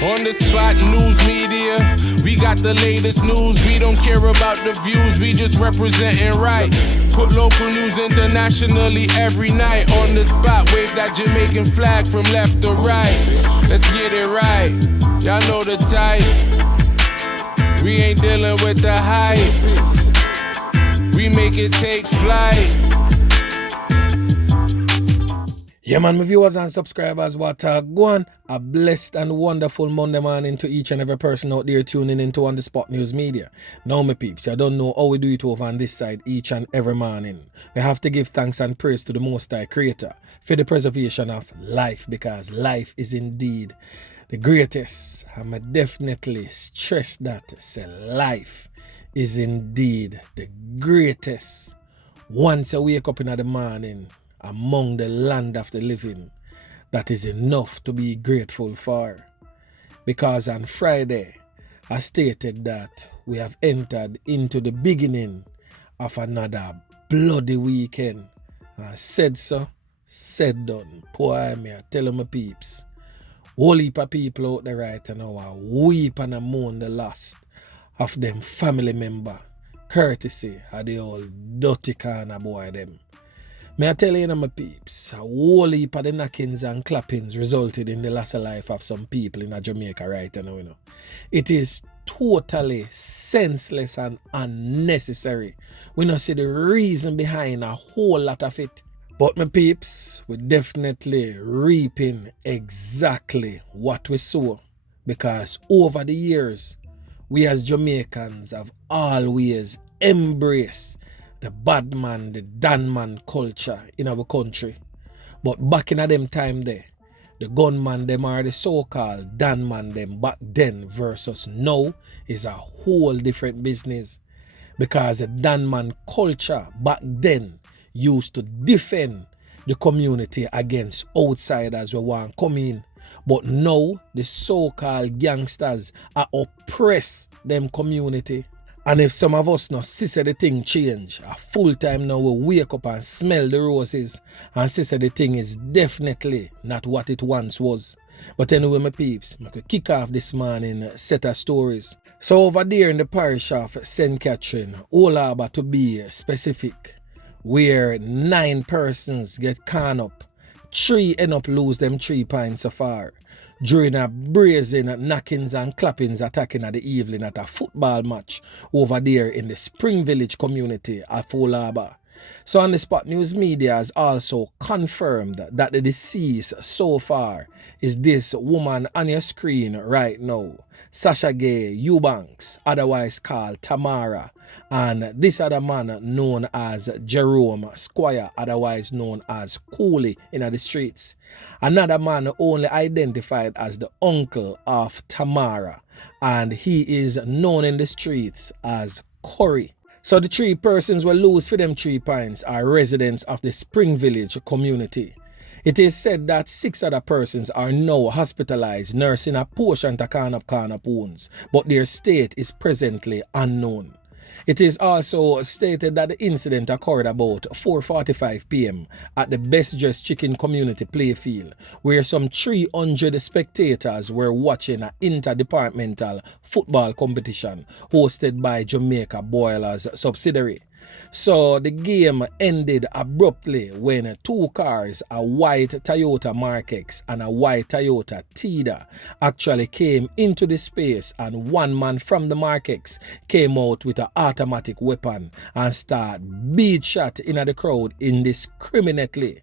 On the spot news media, we got the latest news. We don't care about the views, we just representing right. Put local news internationally every night. On the spot, wave that Jamaican flag from left to right. Let's get it right, y'all know the type. We ain't dealing with the hype. We make it take flight. Yeah, man, my viewers and subscribers, what go on. A blessed and wonderful Monday morning to each and every person out there tuning into On The Spot News Media. Now, my peeps, I don't know how we do it over on this side each and every morning. We have to give thanks and praise to the Most High Creator for the preservation of life, because life is indeed the greatest. I'm definitely stress that. Say life is indeed the greatest. Once I wake up in the morning, among the land of the living, that is enough to be grateful for. Because on Friday, I stated that we have entered into the beginning of another bloody weekend. I said so, said done. Poor me, I tell my peeps. Whole heap of people out there right now are weep and mourn the loss of them family member, courtesy of the old dirty corner boy them. May I tell you, my peeps, a whole heap of the knockings and clappings resulted in the loss of life of some people in Jamaica right now. It is totally senseless and unnecessary. We don't see the reason behind a whole lot of it. But my peeps, we're definitely reaping exactly what we sow. Because over the years, we as Jamaicans have always embraced the bad man, the Dan man culture in our country. But back in them time there, the gunman them are the so-called Dan man them back then versus now is a whole different business. Because the Dan man culture back then used to defend the community against outsiders who want to come in. But now the so-called gangsters are oppress them community. And if some of us now see the thing change, a full time now we wake up and smell the roses and see the thing is definitely not what it once was. But anyway, my peeps, I could kick off this morning set of stories. So over there in the parish of St. Catherine, Olaba to be specific, where 9 persons get caught up, 3 end up lose them 3 pints so far. During a brazen knockings and clappings attacking at the evening at a football match over there in the Spring Village community of Olaba. So On The Spot News Media has also confirmed that the deceased so far is this woman on your screen right now, Sasha-Gay Eubanks, otherwise called Tamara, and this other man known as Jerome Squire, otherwise known as Cooley in the streets. Another man only identified as the uncle of Tamara, and he is known in the streets as Corey. So the 3 persons who lose for them 3 pints are residents of the Spring Village community. It is said that 6 other persons are now hospitalized, nursing a portion to corn-up wounds, but their state is presently unknown. It is also stated that the incident occurred about 4:45 p.m. at the Best Dressed Chicken Community Playfield, where some 300 spectators were watching an interdepartmental football competition hosted by Jamaica Boilers subsidiary. So the game ended abruptly when 2 cars, a white Toyota Mark X and a white Toyota Tida, actually came into the space, and one man from the Mark X came out with an automatic weapon and started beat shot in the crowd indiscriminately.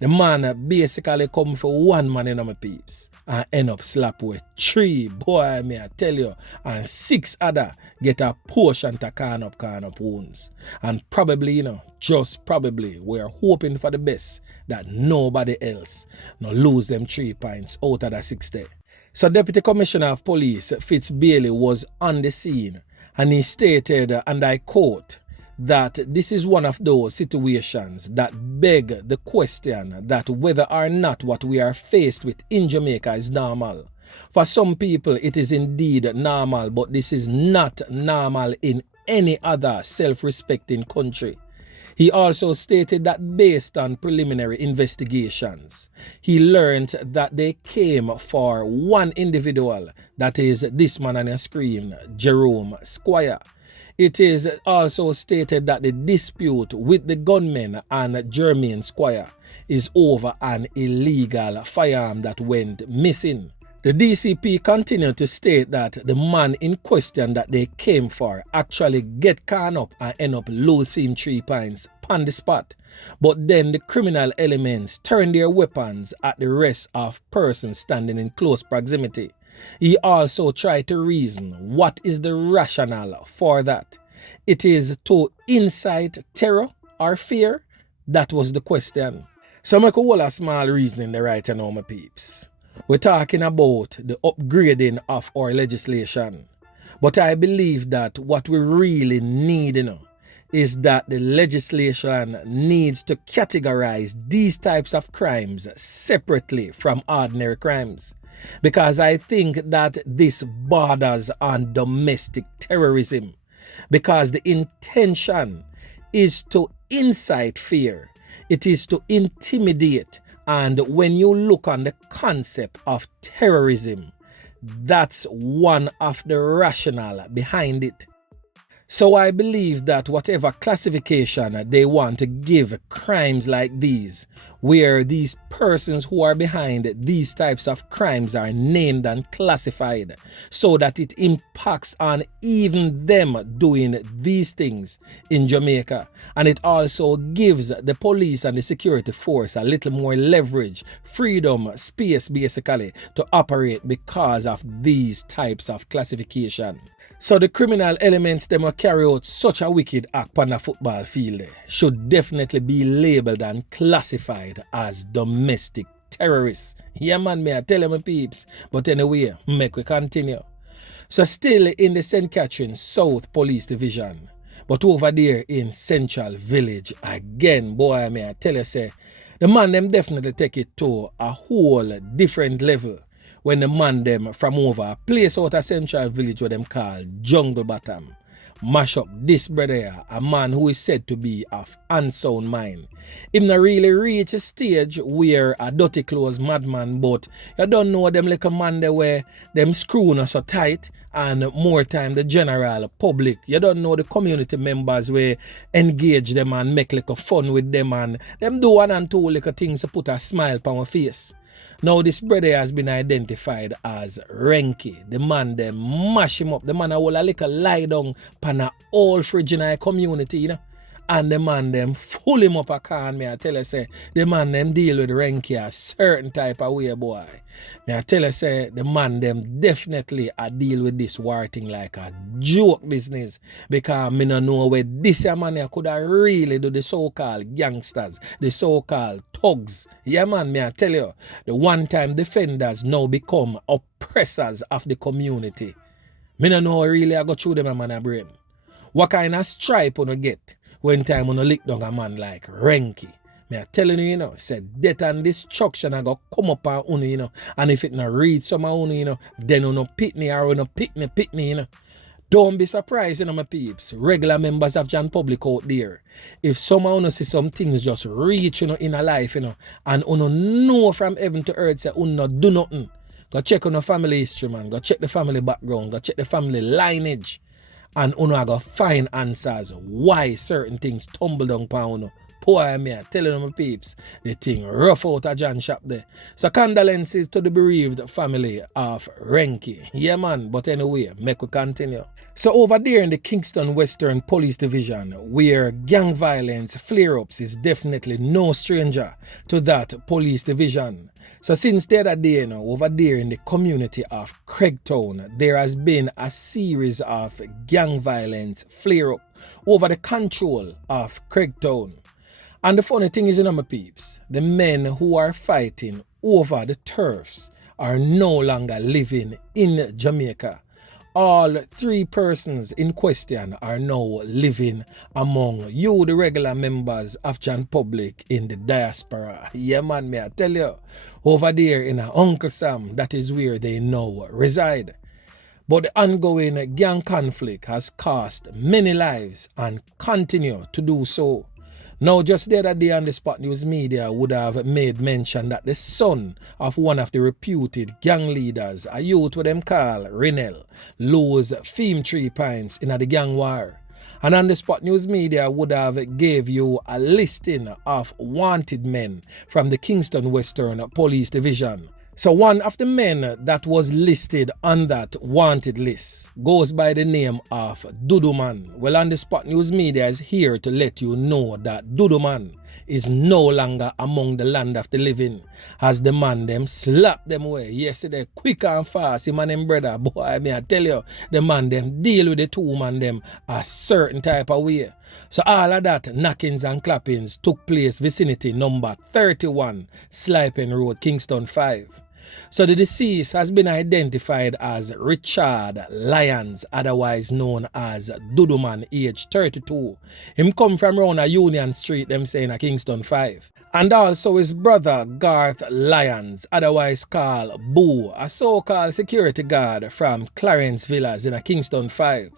The man basically come for 1 man in my peeps and end up slap with 3, boy, me I tell you, and 6 other get a portion to corn-up wounds. And probably, just probably, we're hoping for the best that nobody else no lose them 3 pints out of the 60. So Deputy Commissioner of Police Fitz Bailey was on the scene, and he stated, and I quote, that this is one of those situations that beg the question that whether or not what we are faced with in Jamaica is normal. For some people it is indeed normal, but this is not normal in any other self-respecting country. He also stated that based on preliminary investigations, he learned that they came for one individual, that is this man on your screen, Jerome Squire. It is also stated that the dispute with the gunmen and Jermaine Squire is over an illegal firearm that went missing. The DCP continued to state that the man in question that they came for actually get caught up and end up losing 3 points on the spot. But then the criminal elements turned their weapons at the rest of persons standing in close proximity. He also tried to reason what is the rationale for that. It is to incite terror or fear? That was the question. So I could hold a small reasoning there right now, my peeps. We're talking about the upgrading of our legislation. But I believe that what we really need, is that the legislation needs to categorize these types of crimes separately from ordinary crimes. Because I think that this borders on domestic terrorism. Because the intention is to incite fear. It is to intimidate. And when you look on the concept of terrorism, that's one of the rationale behind it. So I believe that whatever classification they want to give crimes like these, where these persons who are behind these types of crimes are named and classified, so that it impacts on even them doing these things in Jamaica. And it also gives the police and the security force a little more leverage, freedom, space basically, to operate because of these types of classification. So the criminal elements them will carry out such a wicked act on the football field should definitely be labelled and classified as domestic terrorists. Yeah man, may I tell you my peeps. But anyway, make we continue. So still in the St. Catherine South Police Division, but over there in Central Village again, boy, may I tell you say, the man them definitely take it to a whole different level. When the man them from over a place out of Central Village what them call Jungle Bottom mash up this brother here, a man who is said to be of unsound mind. Him not really reach a stage where a dirty clothes madman, but you don't know them like a man there where them screw not so tight, and more time the general public, you don't know the community members where engage them and make like a fun with them, and them do one and two like a things to put a smile on my face. Now this brother has been identified as Renky. The man them mash him up. The man will a little lie down pan a all fridge in our community, And the man them full him up a can. Me I tell you say the man them deal with Renky a certain type of way, boy. Me I tell you say the man them definitely a deal with this war thing like a joke business. Because me no know where this man here could have really do the so-called gangsters, the so-called thugs. Yeah man, me I tell you, the one-time defenders now become oppressors of the community. Me no know really I go through them a man a brain. What kind of stripe you get when time you lick down a man like Renky? Me I telling you, said death and destruction I go come up on you, and if it not read some of you, then you no pitney or you no pitney, Don't be surprised, my peeps, regular members of Jan Public out there. If someone see some things just reach, in a life, and you know from heaven to earth, say, you no do nothing. Go check on the family history, man. Go check the family background. Go check the family lineage. And you go find answers why certain things tumble down upon you. Poor me, telling my peeps, the thing rough out of John shop there. So condolences to the bereaved family of Renky. Yeah man, but anyway, make we continue. So over there in the Kingston Western Police Division, where gang violence flare-ups is definitely no stranger to that police division. So since the other day, over there in the community of Craigtown, there has been a series of gang violence flare-up over the control of Craigtown. And the funny thing is, my peeps, the men who are fighting over the turfs are no longer living in Jamaica. All 3 persons in question are now living among you, the regular members of Jan Public in the diaspora. Yeah man, may I tell you, over there in Uncle Sam, that is where they now reside. But the ongoing gang conflict has cost many lives and continue to do so. Now, just the other day on the Spot News Media would have made mention that the son of one of the reputed gang leaders, a youth with them call Renel, lose 3 pints in the gang war. And on the Spot News Media would have gave you a listing of wanted men from the Kingston Western Police Division. So one of the men that was listed on that wanted list goes by the name of Duduman. Well, on the Spot News Media is here to let you know that Duduman is no longer among the land of the living, as the man them slap them away yesterday quick and fast. Him and him brother, boy, I tell you, the man them deal with the 2 man them a certain type of way. So all of that knockings and clappings took place vicinity number 31 Sliping Road, Kingston 5. So the deceased has been identified as Richard Lyons, otherwise known as Duduman, age 32. Him come from around a Union Street, them saying a Kingston 5. And also his brother Garth Lyons, otherwise called Boo, a so-called security guard from Clarence Villas in a Kingston 5.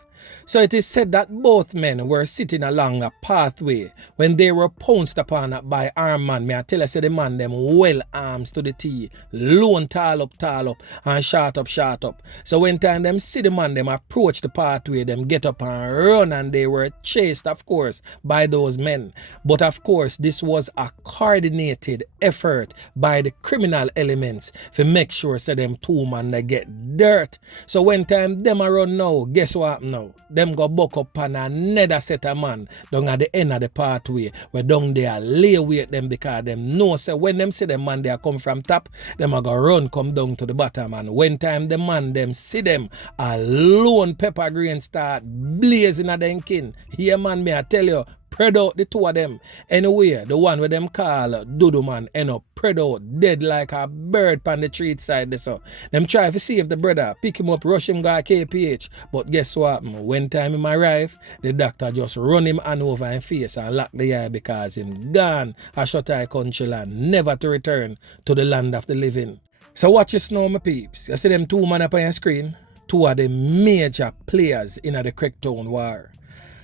So it is said that both men were sitting along a pathway when they were pounced upon by armed man. May I tell you, say the man them well arms to the teeth, lone tall up, and shot up. So when time them see the man them approach the pathway, them get up and run, and they were chased, of course, by those men. But of course, this was a coordinated effort by the criminal elements to make sure say them 2 man they get dirt. So when time them a run now, guess what now? Them go buck up on another set of man down at the end of the pathway where down there lay wait them because them know say when them see them man they come from top, them a go run come down to the bottom, and when time the man them see them a lone pepper green start blazing at them kin. Here man, me I tell you, spread out the 2 of them. Anyway, the one with them call Duduman end up spread out dead like a bird on the street side there. So them try to see if the brother pick him up, rush him go KPH. But guess what? When time him arrive, the doctor just run him hand over him face and lock the eye because him gone a shut eye country land, never to return to the land of the living. So watch this now, my peeps. You see them 2 man up on your screen? 2 of the major players in the Craigtown war.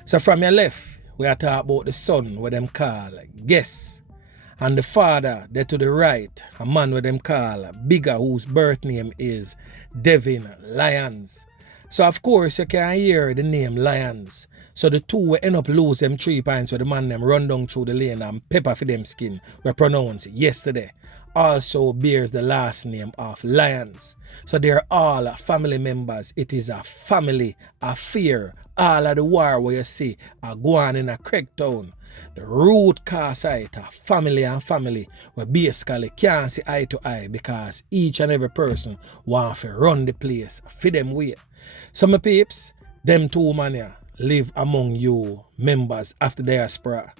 So from your left, we are talking about the son what them call Guess, and the father there to the right, a man what them call Bigger, whose birth name is Devin Lyons. So of course you can hear the name Lyons. So the 2 will end up lose them 3 pints where the man them run down through the lane and pepper for them skin were pronounced yesterday. Also bears the last name of Lyons. So they're all family members. It is a family affair. All of the war where you see are going in a Craigtown. The root cause of it, family and family, we basically can't see eye to eye because each and every person want to run the place for them way. So my peeps, them 2 man here live among you members of the diaspora.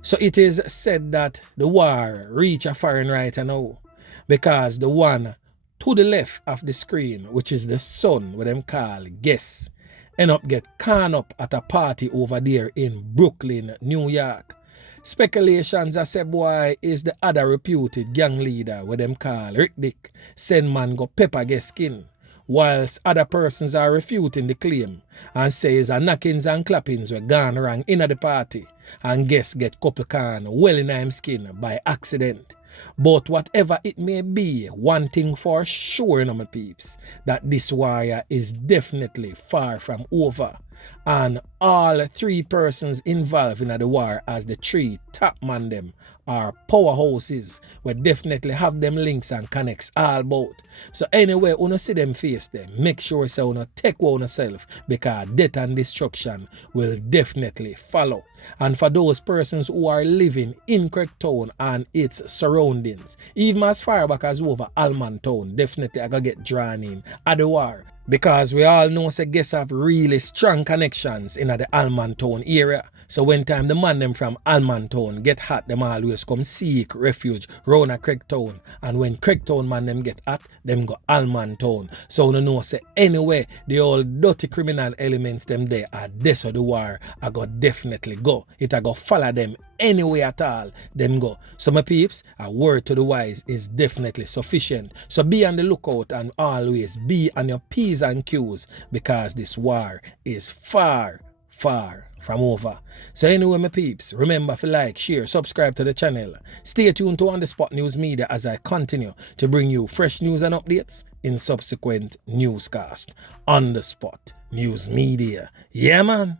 So it is said that the war reach a Farin right now because the one to the left of the screen, which is the son what them call Guess, end up get caught up at a party over there in Brooklyn, New York. Speculations are say boy is the other reputed gang leader what them call Rick Dick send man go pepper Guess skin, whilst other persons are refuting the claim and says a knockings and clappings were gone wrong in the party and Guess get couple can well in him skin by accident. But whatever it may be, one thing for sure, you know, my peeps, that this warrior is definitely far from over. And all 3 persons involved in the war as the 3 top man them are powerhouses. We definitely have them links and connects all about. So anyway, when you see them face them, make sure so you take one yourself because death and destruction will definitely follow. And for those persons who are living in Craigtown and its surroundings, even as far back as over Alman Town, definitely I gotta get drawn in at the war. Because we all know say Guess have really strong connections in the Alman Town area. So when time the man them from Alman Town get hot, them always come seek refuge round a Craigtown. And when Craigtown man them get hot, them go Alman Town. So you know say anyway, the old dirty criminal elements them there are there, so the war I go definitely go. It I go follow them anyway at all, them go. So my peeps, a word to the wise is definitely sufficient. So be on the lookout and always be on your P's and Q's because this war is far far from over. So anyway, my peeps, remember to like, share, subscribe to the channel. Stay tuned to On The Spot News Media as I continue to bring you fresh news and updates in subsequent newscast. On The Spot News Media. Yeah, man.